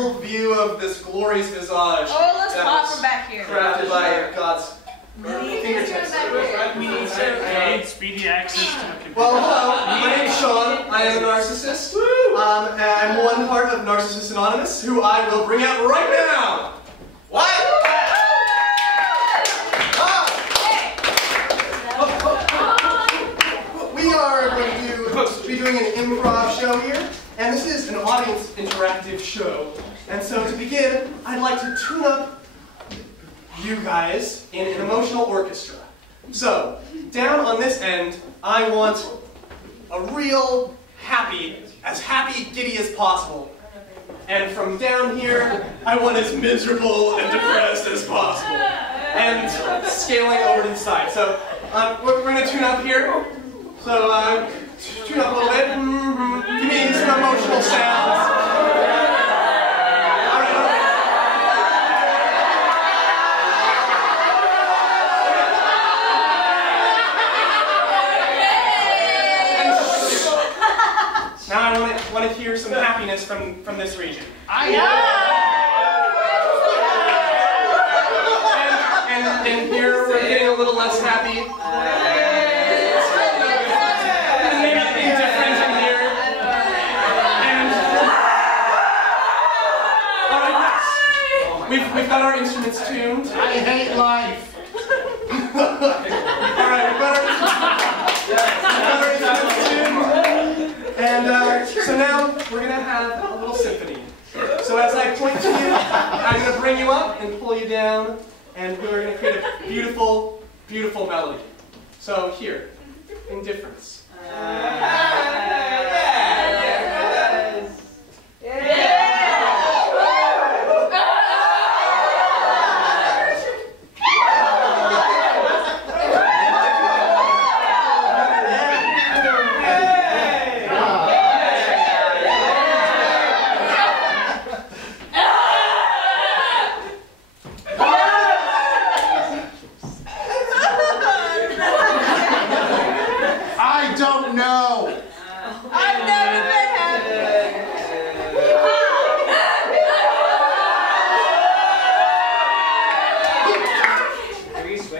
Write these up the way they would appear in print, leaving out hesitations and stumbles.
full view of this glorious visage. Oh, let's pop from back here. Crafted by God's fingertips. We need to gain speedy access to the computer. Well, hello. My name's Sean. I am a narcissist. And I'm one part of Narcissists Anonymous, who I will bring out right now. What? We are going to be doing an improv show here, and this is an audience interactive show. And so to begin, I'd like to tune up you guys in an emotional orchestra. So, down on this end, I want a real as happy, giddy as possible. And from down here, I want as miserable and depressed as possible. And scaling over to the side. So, we're going to tune up here. So, tune up a little bit. Give me some emotional sounds. Now I want to hear some happiness from this region. And here we're getting a little less happy. Maybe indifferent in here. And all right, next. We've got our instruments tuned. I hate life. All right, we've got our instruments tuned. And so now we're going to have a little symphony. So as I point to you, I'm going to bring you up and pull you down, and we're going to create a beautiful, beautiful melody. So here, indifference.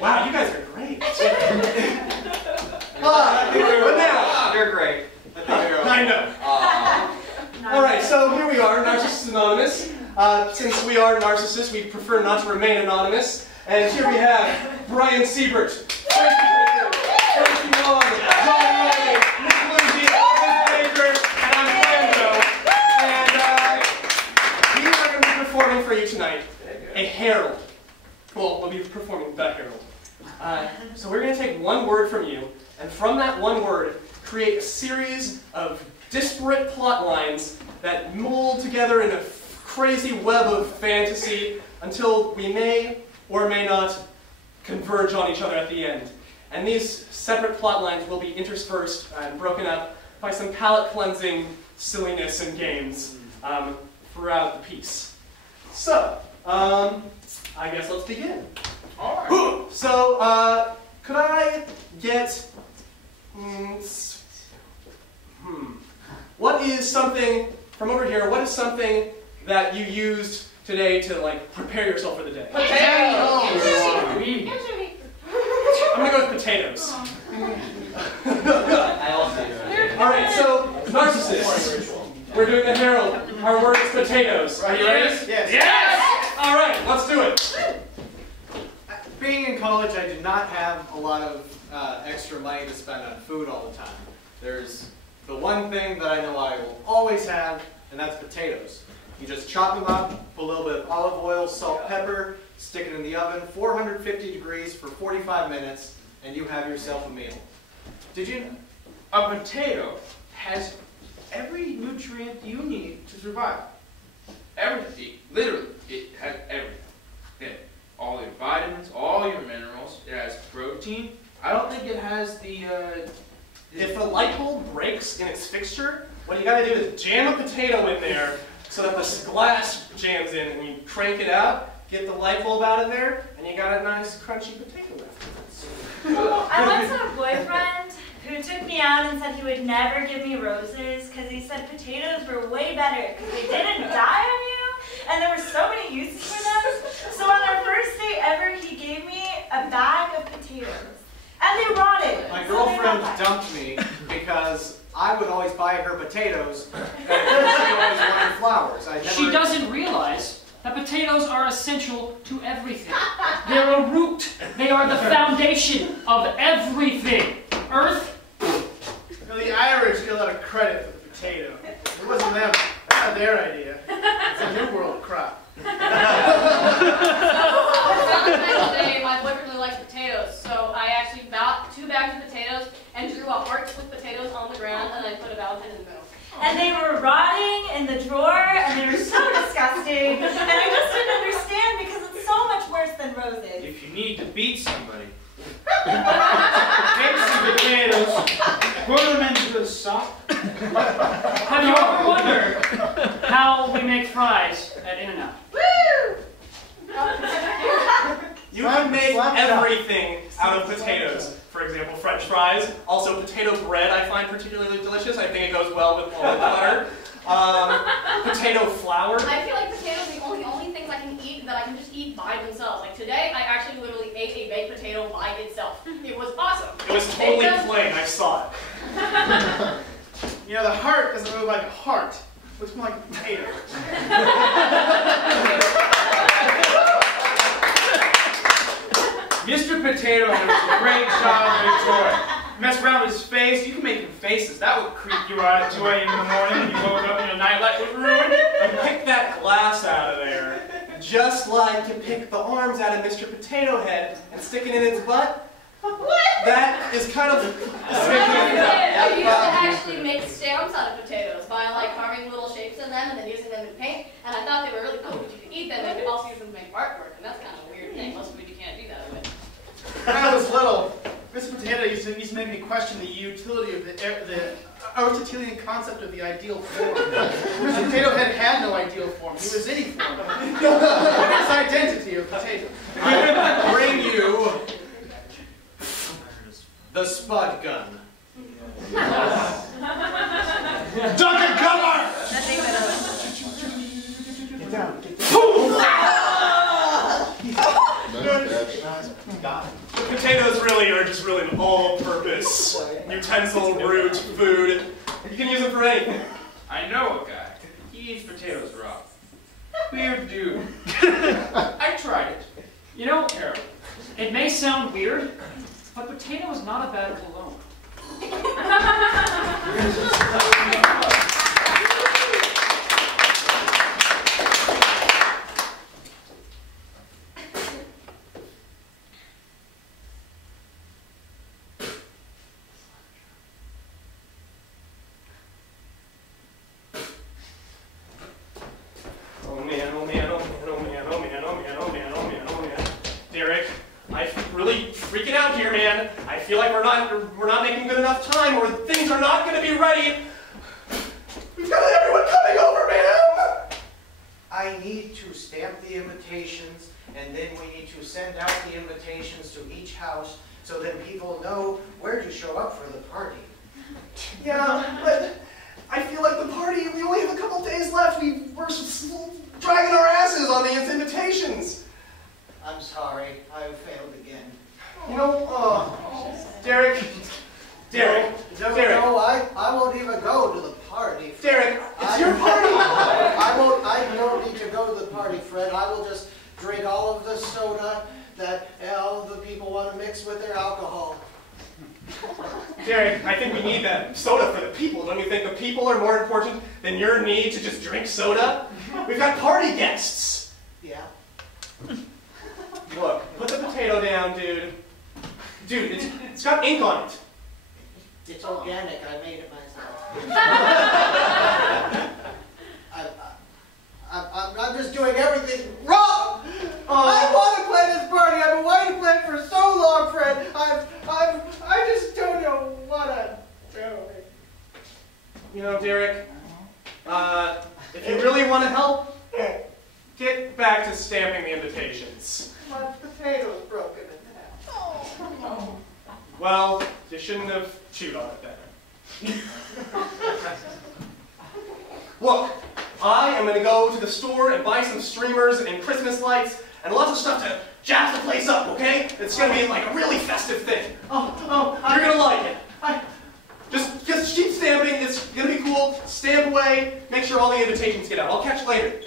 Wow, you guys are great. But now, you're great. I know. All right, so here we are, Narcissists Anonymous. Since we are narcissists, we prefer not to remain anonymous. And here we have Brian Siebert, Tracy Long, John Riley, Nick Luigi, Liz Baker, and I'm Fando. And we are going to be performing for you tonight a herald. Well, we'll be performing the herald. So we're going to take one word from you, and from that one word, create a series of disparate plot lines that mold together in a crazy web of fantasy until we may or may not converge on each other at the end. And these separate plot lines will be interspersed and broken up by some palate-cleansing silliness and games throughout the piece. So, I guess let's begin. All right. So, could I get... what is something, from over here, what is something that you used today to, like, prepare yourself for the day? Potatoes! I'm going to go with potatoes. I also do. Alright, so, narcissists. We're doing the herald. Our word is potatoes. Are you ready? Yes. Yes! Alright, let's do it. Being in college, I did not have a lot of extra money to spend on food all the time. There's the one thing that I know I will always have, and that's potatoes. You just chop them up, put a little bit of olive oil, salt, pepper, stick it in the oven, 450 degrees for 45 minutes, and you have yourself a meal. Did you know a potato has every nutrient you need to survive? Everything. Literally, it has everything. All your vitamins, all your minerals. It has protein. I don't think it has the... If the light bulb breaks in its fixture, what you gotta do is jam a potato in there so that the glass jams in, and you crank it out, get the light bulb out of there, and you got a nice crunchy potato afterwards. I once had a boyfriend who took me out and said he would never give me roses because he said potatoes were way better because they didn't die on you. and there were so many uses for them. So on our first date ever, he gave me a bag of potatoes. And they rotted. My girlfriend dumped me because I would always buy her potatoes, and she always wanted flowers. She doesn't realize that potatoes are essential to everything. They're a root. They are the foundation of everything. Earth. The Irish get a lot of credit for the potato. It wasn't them. That's not their idea. It's a New World crop. Day, my boyfriend really likes potatoes, so I actually bought 2 bags of potatoes and drew a heart with potatoes on the ground, and I put a Valentine in the middle. And they were rotting in the drawer, and they were so disgusting. And I just didn't understand because it's so much worse than roses. If you need to beat somebody, Take some potatoes, put them into a sock. Have you ever wondered how we make fries at In-N-Out? Woo! You can make everything out of potatoes. For example, French fries. Also, potato bread I find particularly delicious. I think it goes well with almond butter. Potato flour. I feel like potatoes are the only things I can eat that I can just eat by themselves. Like today, I actually literally ate a baked potato by itself. It was awesome. It was totally plain. I saw it. You know, the heart doesn't look like a heart. It looks more like a potato. Mr. Potato Head was a great childhood toy. Mess around with his face, you can make him faces. That would creep you out at 2 a.m. in the morning when you woke up and your nightlight was ruined. And pick that glass out of there. Just like you pick the arms out of Mr. Potato Head and stick it in its butt. That is kind of the same thing. I used to actually make stamps out of potatoes by like carving little shapes in them and then using them in paint. And I thought they were really cool because you could eat them and you could also use them to make artwork. And that's kind of a weird thing. Most food you can't do that with. When I was little, Mr. Potato used to make me question the utility of the Aristotelian concept of the ideal form. Mr. Potato Head had no ideal form. He was any form. His identity of potato. I bring you the spud gun. Duncan Cutler! Get down. The potatoes really are just really an all-purpose utensil, root, food. You can use them for anything. I know a guy. He eats potatoes raw. Weird dude. I tried it. You know, it may sound weird, but potato is not a bad cologne. Derek, I'm really freaking out here, man. I feel like we're not making good enough time, or things are not going to be ready. We've got everyone coming over, man. I need to stamp the invitations, and then we need to send out the invitations to each house so that people know where to show up for the party. Yeah, but I feel like the party, we only have a couple days left. We're dragging our asses on these invitations. I'm sorry, I failed again. You know, Derek. No, I won't even go to the party, Fred. Derek, it's your party. I don't need to go to the party, Fred. I will just drink all of the soda that all of the people want to mix with their alcohol. Derek, I think we need that soda for the people. Don't you think the people are more important than your need to just drink soda? We've got party guests. Yeah. Look, put the potato down, dude. Dude, it's got ink on it. It's organic. I made it myself. I'm just doing everything wrong. I want to play this party. I've been wanting to play it for so long, Fred. I just don't know what I'm doing. You know, Derek, if you really want to help, get back to stamping the invitations. My potato's broken in half. Oh. Well, you shouldn't have chewed on it then. Look, I am going to go to the store and buy some streamers and Christmas lights and lots of stuff to jazz the place up, okay? It's going to be like a really festive thing. You're going to like it. Just keep stamping. It's going to be cool. Stamp away. Make sure all the invitations get out. I'll catch you later.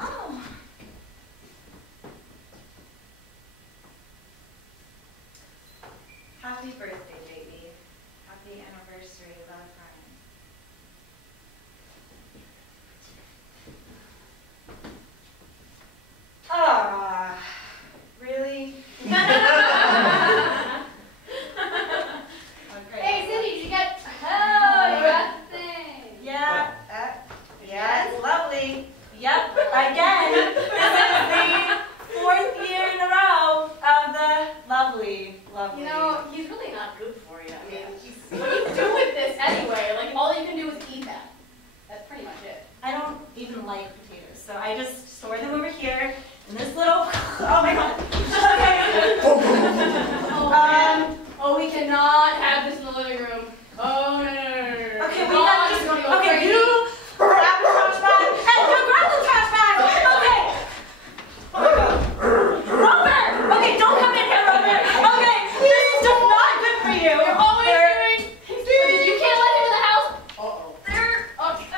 Oh. Happy birthday, baby. Happy anniversary, love, Ryan. Ah, really? Okay. Hey, Cindy, did you get? Oh, you got the thing. Yeah, yeah, it's lovely. Yep, again. This is the 4th year in a row of the lovely. You know, he's really not good for you. I mean, what do you do with this anyway? Like, all you can do is eat them. That's pretty much it. I don't even like potatoes, so I just store them over here in this little. Oh my god. Okay. Oh, we cannot have this in the living room. Oh, no. Okay, we got this. Okay, you grab the trash bag and you grab the trash bag. Okay. Oh my god. Robert! Okay, don't come in here, Robert. Okay, this is just not good for you. You're always doing. You can't let him in the house.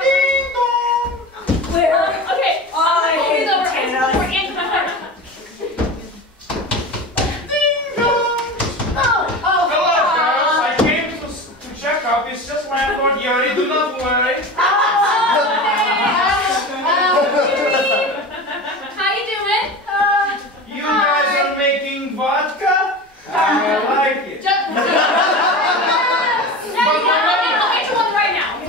Ding dong. Where? Okay. Oh, I hate potatoes. We're in the house. Ding dong. Hello, girls. I came to check up. It's just landlord Yuri. Do not worry. How you doing? You guys are making vodka? I like it. I'll get you one right now.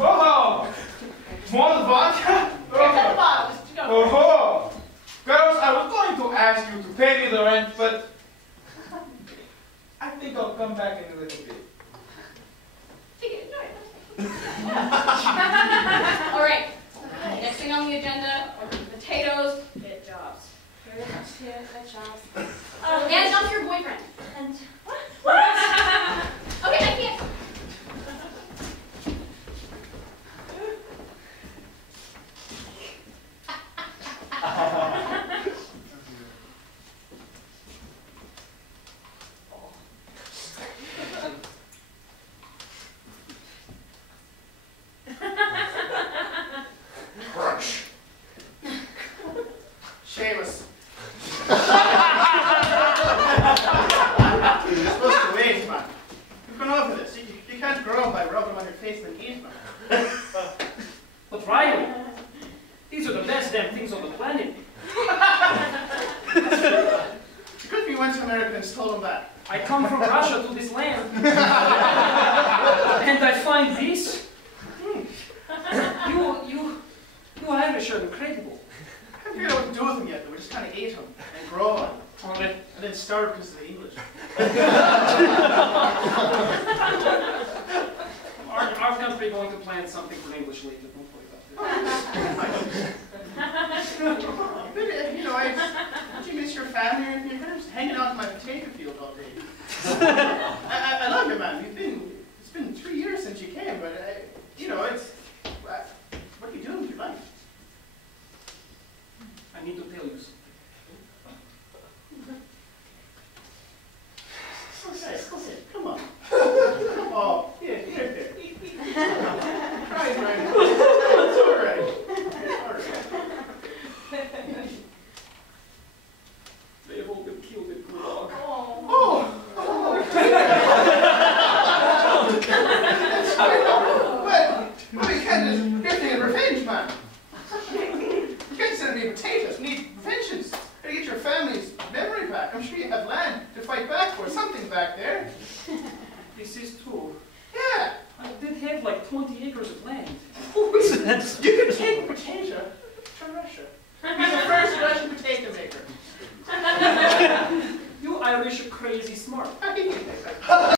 Oh, more vodka? Here's the bottle. Just go. Oh, girls, I was going to ask you to pay me the rent, but I think I'll come back in a little bit. Take it, enjoy it. All right. Next thing on the agenda are potatoes, bit jobs. Very much here, bit jobs. And dump your boyfriend. And what? Okay, I can't. Seamus. You're supposed to wait, man. You've gone over this. You can't grow them by rubbing them on your face and then eat them. But Riley, these are the best damn things on the planet. Good if you went to America and stole them back. I come from Russia to this land. And I find this. You Irish are incredible. I haven't figured out what to do with them yet, though. We just kind of ate them and grow on them. And then starve because of the English. Our country going to plan something for English later. Don't worry about But, you know, don't you miss your family or anything? You're kind of just hanging out in my potato field all day. I love you, man. It's been 3 years since you came, but, you know, what are you doing with your life? I need to tell you something. Go sit. Come on. Oh, here. Cry, Brian. It's all right. It's all right. They have all been killed in Gulag. Oh. Well, you can't just, you're thinking revenge, man. You can't send me potatoes. You need vengeance. You gotta get your family's memory back. I'm sure you have land to fight back for. Something back there. This is true. Yeah. I did have like 20 acres of land. You can take potato to Russia. Be the first Russian potato maker. You Irish are crazy smart.